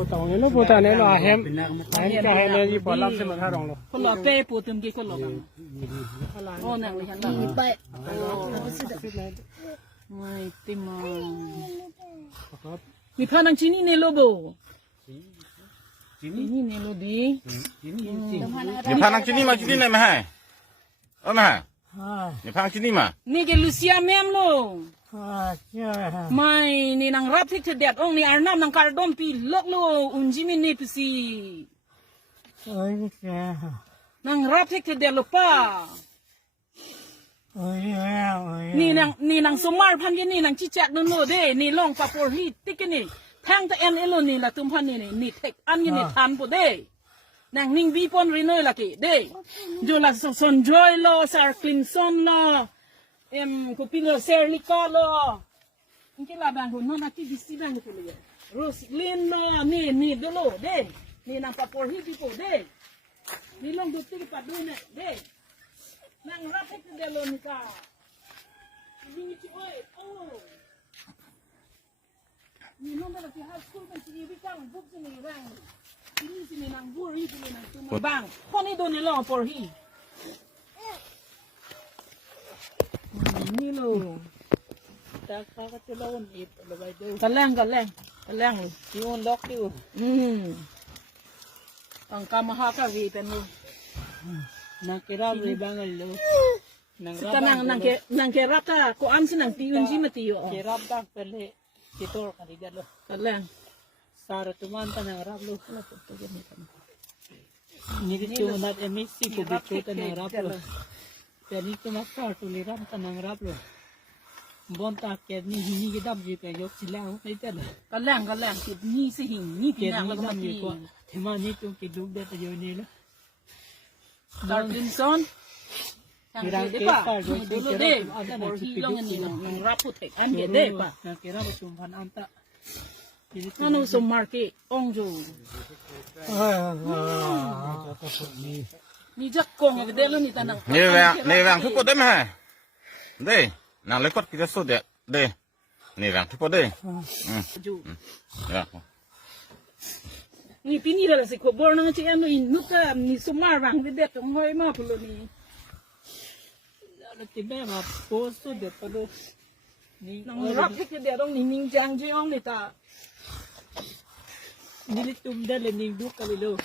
ปูตองเนี่ยลูกปูตาเนี่ยเราเห็นก็เห็นเนี่ยยี่ปอรับสมัครรองเราคนเราเป้ปูตึมกี่คนเราบ้างโอ้หนังเลยฉันบ้างไปไม่ติมมีพานังชินี่เนโลโบนี่เนโลดี你怕那今天嘛？今天来没还？没还？你怕今天嘛？นี่แกลูเซียแม่มโลไม่นี่นางรับที่เธอเด็ดองนี่อาร์นับนางการดมปีลกโลอุนจิมินี่ปีซีนางรับที่เธอเด็ดลูกป้านี่นางสมัยพันยี่นี่นางชิจักนั่นโลเด้นี่ลองปะปอฮีติกนี่แทงตะเอ็นเอโลนี่ละตุ้มพันนี่เทคอันยี่นี่ทันปุ๊เด้นางนิ่งบีปอนรีโน่ละกี่เด้จูละสนจอยโลซาร์คลินสันโลกูพิโลเซอร์ลิกาโลนี่แกลาบางคนนั่นที่ดิสซีบางคนเลยโรสลินโลนี่เดโลเด้นี่นางปะปอฮีติปุ๊เด้นี่ลองดูติ๊กปัดด้วยเนี่ยเด้นางรับให้เดโลนิกานี่ช่วยโอ้นี่น้องเราที่หาสคูลเป็นที่วิจังบุกจะมีแรงที่นี่จะมีนางบัวรีจะมีนางตุ้มบางคนนี้โดนในล่อปอฮีนี่โลตาข้าก็จะเล่าวันนี้เราไปดูกันแรงเลยที่วันล็อกอยู่ต้องการมาหากาวีเป็นเลยนักเกล้าเลยบางเลยแต่นางเกรับตาก็อันสินางตีอุ่นจิมาตีอยู่เกรับตาเป็นเลยที่ตัวกันดีกันเลยกันแรงสารตุมันตานางรับลูกแล้วตัวจะมีกันนี่ที่ตัวนัดเอมิซีกูบิดตัวตานางรับเลยแต่นี่ตัวนักการตัวนี้รับตานางรับเลยบนตาเกนี่หินี่ก็ดับอยู่แต่ยกสิแล้วไม่เจ็บเลยกันแรงติดนี่สิหินี่เกนี่ดับอยู่กว่าที่มานี่ตัวกินลูกเด็ดอยู่นี่เลยดาร์ลินสันyang gede pak, dulu deh, ada porsi longan ni nang raput tek, an gede pak. Yang kira berjumpan anta. Anu semarket, ongjo. Ni jakong gede lo ni tanang. Ni vang tu pot deh mah. Deh, nang lekot kita sud ya, deh. Ni vang tu pot deh. Ya. Ni pini dah si kubur nang cik anu inuka ni semar vang gede tong hoi mah puluh ni. Tiba mah post tu dia perlu ni nang rapik dia dong ni ning jang jiong ni ta ni tum dah le ning duk kali lo